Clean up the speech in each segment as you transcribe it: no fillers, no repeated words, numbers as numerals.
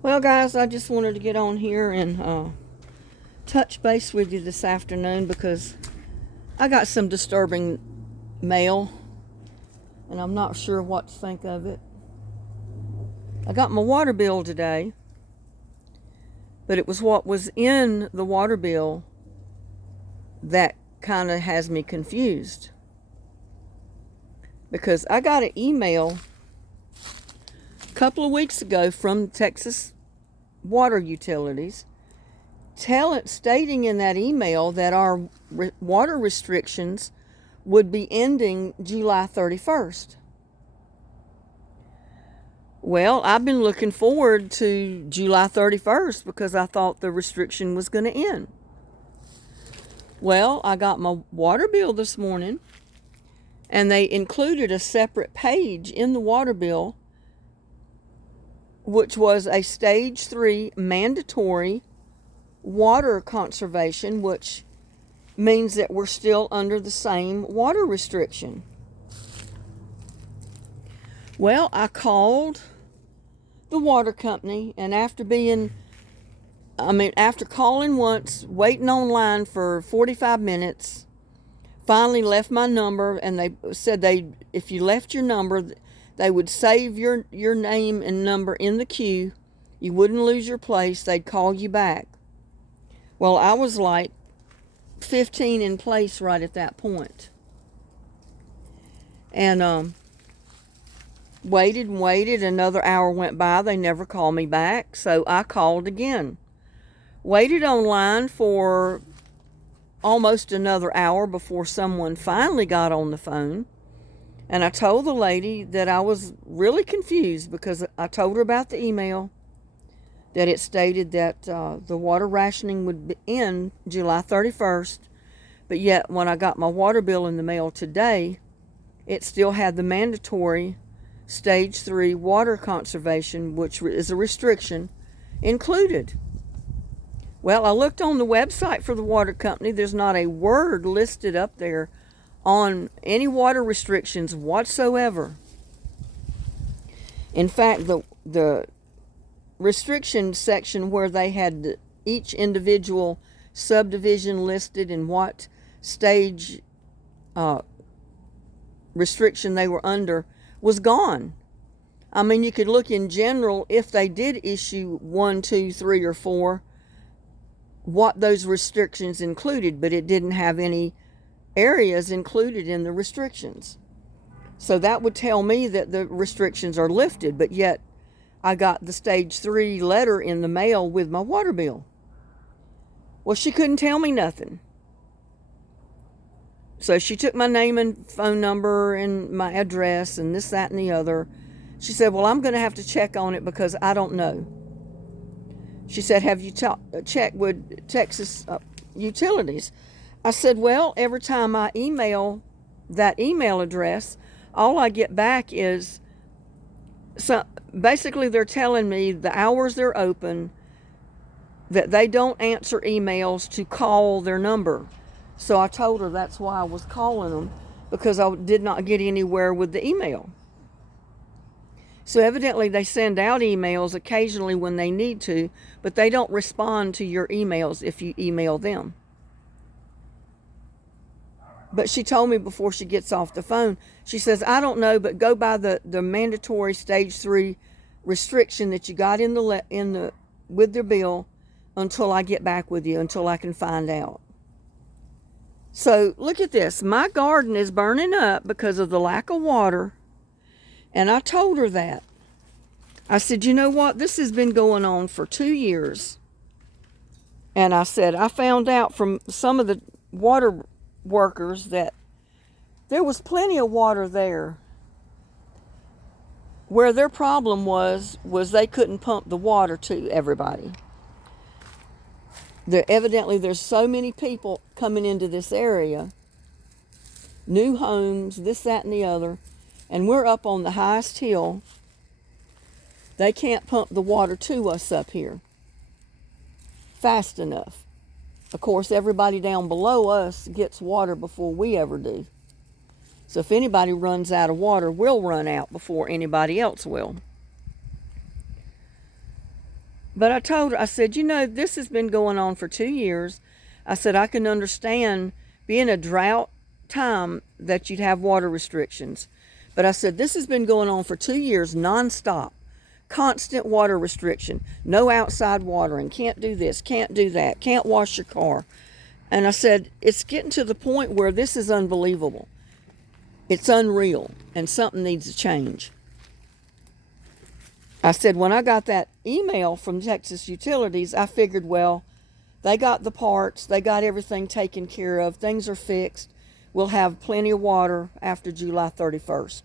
Well, guys, I just wanted to get on here and touch base with you this afternoon because I got some disturbing mail and I'm not sure what to think of it. I got my water bill today, but it was what was in the water bill that kind of has me confused. Because I got an email a couple of weeks ago from Texas Water Utilities stating in that email that our water restrictions would be ending July 31st. Well, I've been looking forward to July 31st because I thought the restriction was going to end. Well, I got my water bill this morning and they included a separate page in the water bill which was a stage 3 mandatory water conservation, which means that we're still under the same water restriction. Well, I called the water company, and after calling once, waiting online for 45 minutes, finally left my number, and they said if you left your number, they would save your name and number in the queue. You wouldn't lose your place. They'd call you back. Well, I was like 15 in place right at that point. And waited and waited. Another hour went by. They never called me back. So I called again. Waited online for almost another hour before someone finally got on the phone. And I told the lady that I was really confused because I told her about the email, that it stated that the water rationing would end July 31st. But yet when I got my water bill in the mail today, it still had the mandatory stage 3 water conservation, which is a restriction, included. Well, I looked on the website for the water company. There's not a word listed up there on any water restrictions whatsoever. In fact, the restriction section where they had each individual subdivision listed and what stage restriction they were under was gone. I mean, you could look in general if they did issue 1, 2, 3, or 4, what those restrictions included, but it didn't have any areas included in the restrictions. So that would tell me that the restrictions are lifted, but yet I got the stage 3 letter in the mail with my water bill. Well, she couldn't tell me nothing. So she took my name and phone number and my address and this, that, and the other. She said, well, I'm going to have to check on it because I don't know. She said, have you checked with Texas Utilities? I said, well, every time I email that email address, all I get back is, so basically they're telling me the hours they're open, that they don't answer emails to call their number. So I told her that's why I was calling them, because I did not get anywhere with the email. So evidently they send out emails occasionally when they need to, but they don't respond to your emails if you email them. But she told me before she gets off the phone, she says, I don't know, but go by the mandatory stage 3 restriction that you got with their bill until I get back with you, until I can find out. So look at this. My garden is burning up because of the lack of water. And I told her that. I said, you know what? This has been going on for 2 years. And I said, I found out from some of the water workers that there was plenty of water there. Where their problem was they couldn't pump the water to everybody. Evidently there's so many people coming into this area, new homes, this, that, and the other, and we're up on the highest hill. They can't pump the water to us up here fast enough. Of course, everybody down below us gets water before we ever do. So if anybody runs out of water, we'll run out before anybody else will. But I told her, I said, this has been going on for 2 years. I said, I can understand being a drought time that you'd have water restrictions. But I said, this has been going on for 2 years nonstop. Constant water restriction. No outside watering. Can't do this. Can't do that. Can't wash your car. And I said, it's getting to the point where this is unbelievable. It's unreal. And something needs to change. I said, when I got that email from Texas Utilities, I figured, well, they got the parts. They got everything taken care of. Things are fixed. We'll have plenty of water after July 31st.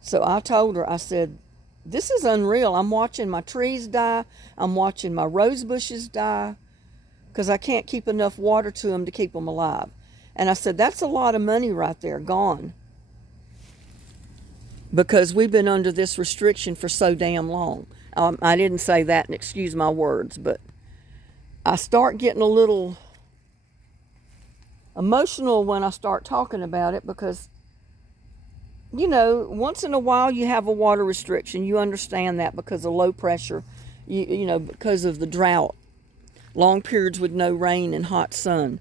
So I told her, I said, this is unreal. I'm watching my trees die. I'm watching my rose bushes die because I can't keep enough water to them to keep them alive. And I said, that's a lot of money right there, gone. Because we've been under this restriction for so damn long. I didn't say that, and excuse my words, but I start getting a little emotional when I start talking about it because, once in a while you have a water restriction. You understand that because of low pressure, because of the drought, long periods with no rain and hot sun.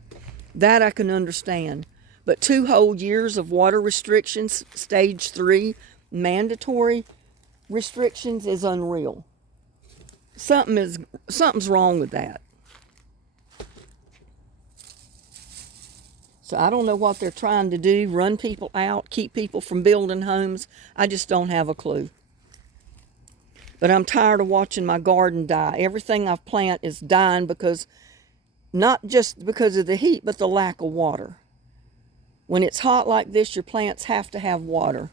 That I can understand. But 2 whole years of water restrictions, stage 3, mandatory restrictions is unreal. Something's wrong with that. So I don't know what they're trying to do, run people out, keep people from building homes. I just don't have a clue. But I'm tired of watching my garden die. Everything I've planted is dying because, not just because of the heat, but the lack of water. When it's hot like this, your plants have to have water.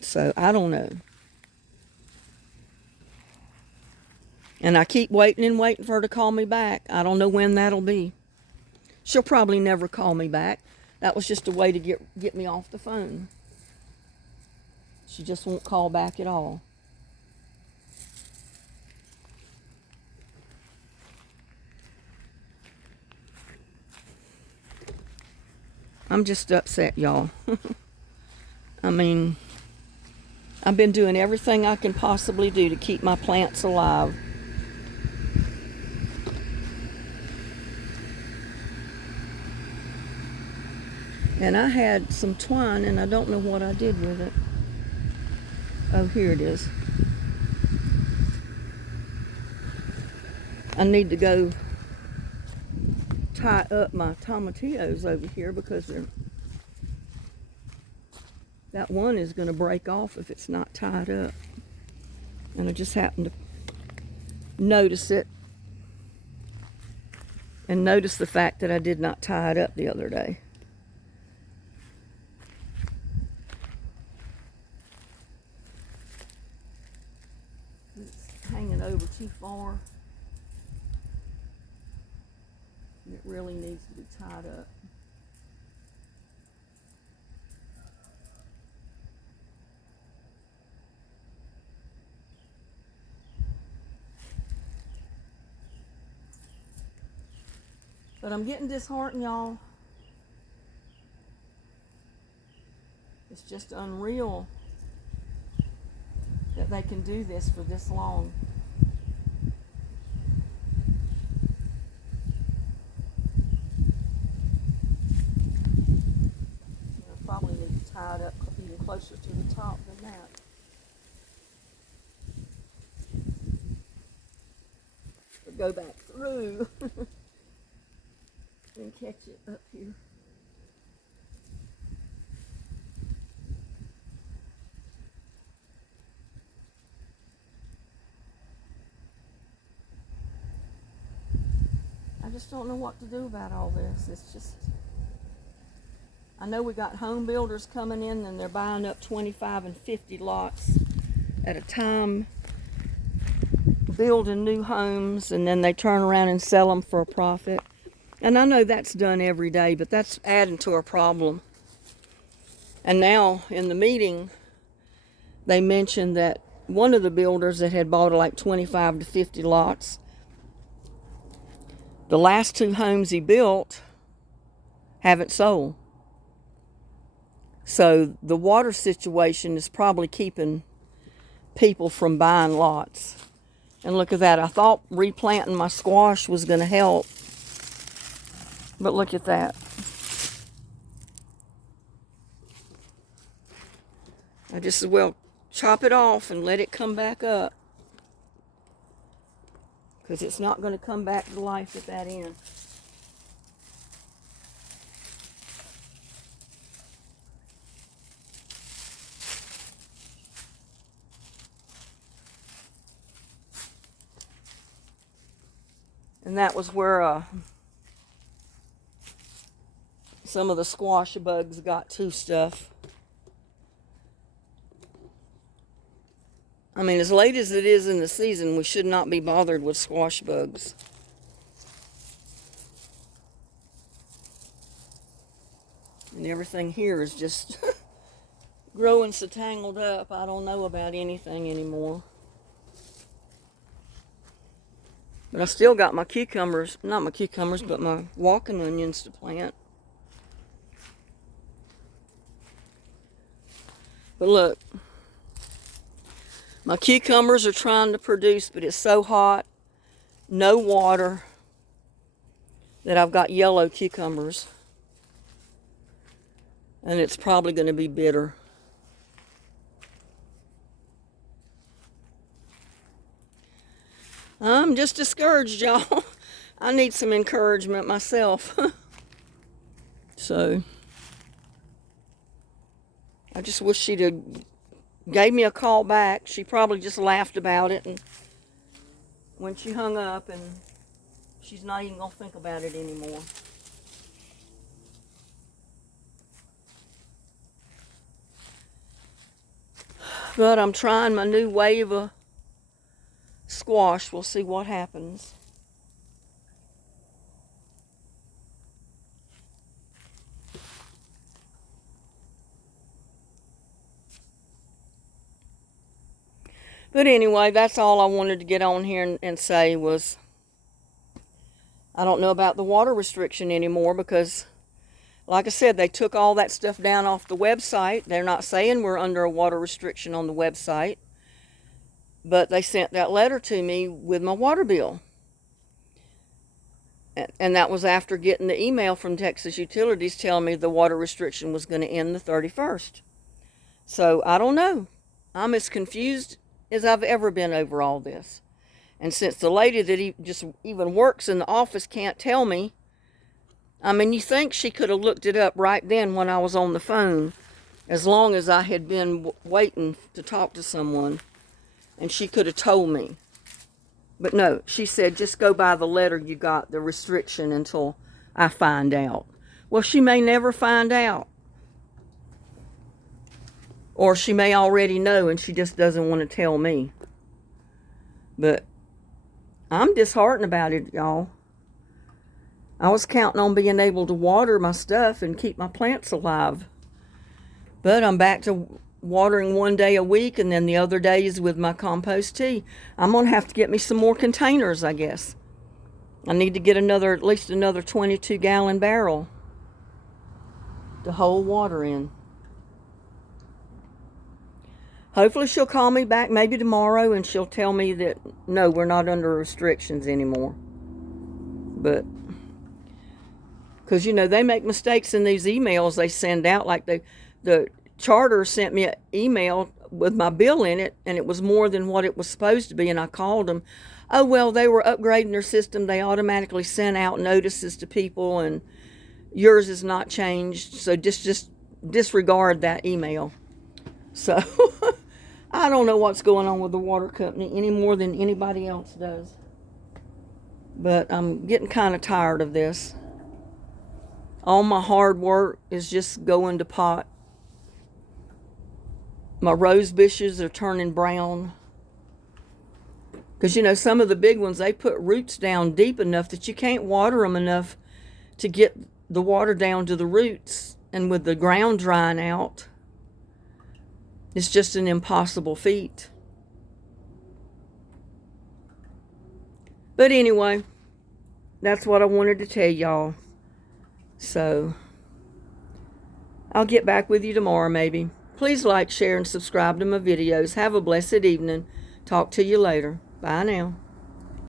So I don't know. And I keep waiting and waiting for her to call me back. I don't know when that'll be. She'll probably never call me back. That was just a way to get me off the phone. She just won't call back at all. I'm just upset, y'all. I mean, I've been doing everything I can possibly do to keep my plants alive. And I had some twine, and I don't know what I did with it. Oh, here it is. I need to go tie up my tomatillos over here because that one is going to break off if it's not tied up. And I just happened to notice it and notice the fact that I did not tie it up the other day. It's hanging over too far. It really needs to be tied up. But I'm getting disheartened, y'all. It's just unreal that they can do this for this long. I probably need to tie it up even closer to the top than that. But go back through. And catch it up here. I just don't know what to do about all this. It's just, I know we got home builders coming in and they're buying up 25 and 50 lots at a time, building new homes, and then they turn around and sell them for a profit. And I know that's done every day, but that's adding to our problem. And now in the meeting, they mentioned that one of the builders that had bought like 25 to 50 lots, the last 2 homes he built haven't sold. So the water situation is probably keeping people from buying lots. And look at that. I thought replanting my squash was going to help. But look at that. I just as well chop it off and let it come back up. Because it's not going to come back to life at that end. And that was where some of the squash bugs got to stuff. I mean, as late as it is in the season, we should not be bothered with squash bugs. And everything here is just growing so tangled up, I don't know about anything anymore. But I still got my cucumbers, not my cucumbers, but my walking onions to plant. But look, my cucumbers are trying to produce, but it's so hot, no water, that I've got yellow cucumbers. And it's probably going to be bitter. I'm just discouraged, y'all. I need some encouragement myself. So, I just wish she'd have gave me a call back. She probably just laughed about it and when she hung up, and she's not even going to think about it anymore. But I'm trying my new wave of squash. We'll see what happens. But anyway, that's all I wanted to get on here and say was, I don't know about the water restriction anymore because, like I said, they took all that stuff down off the website. They're not saying we're under a water restriction on the website. But they sent that letter to me with my water bill. And that was after getting the email from Texas Utilities telling me the water restriction was going to end the 31st. So, I don't know. I'm as confused as I've ever been over all this. And since the lady that just even works in the office can't tell me, I mean, you think she could have looked it up right then when I was on the phone, as long as I had been waiting to talk to someone. And she could have told me. But no, she said, just go by the letter you got, the restriction, until I find out. Well, she may never find out. Or she may already know and she just doesn't want to tell me. But I'm disheartened about it, y'all. I was counting on being able to water my stuff and keep my plants alive. But I'm back to watering one day a week, and then the other days with my compost tea. I'm going to have to get me some more containers, I guess. I need to get at least another 22-gallon barrel to hold water in. Hopefully she'll call me back maybe tomorrow and she'll tell me that, no, we're not under restrictions anymore. But, because, you know, they make mistakes in these emails they send out. Like the Charter sent me an email with my bill in it, and it was more than what it was supposed to be, and I called them. Oh, well, they were upgrading their system. They automatically sent out notices to people, and yours is not changed, so just disregard that email. So, I don't know what's going on with the water company any more than anybody else does. But I'm getting kind of tired of this. All my hard work is just going to pot. My rose bushes are turning brown. Because, you know, some of the big ones, they put roots down deep enough that you can't water them enough to get the water down to the roots. And with the ground drying out, it's just an impossible feat. But anyway, that's what I wanted to tell y'all. So, I'll get back with you tomorrow maybe. Please like, share, and subscribe to my videos. Have a blessed evening. Talk to you later. Bye now.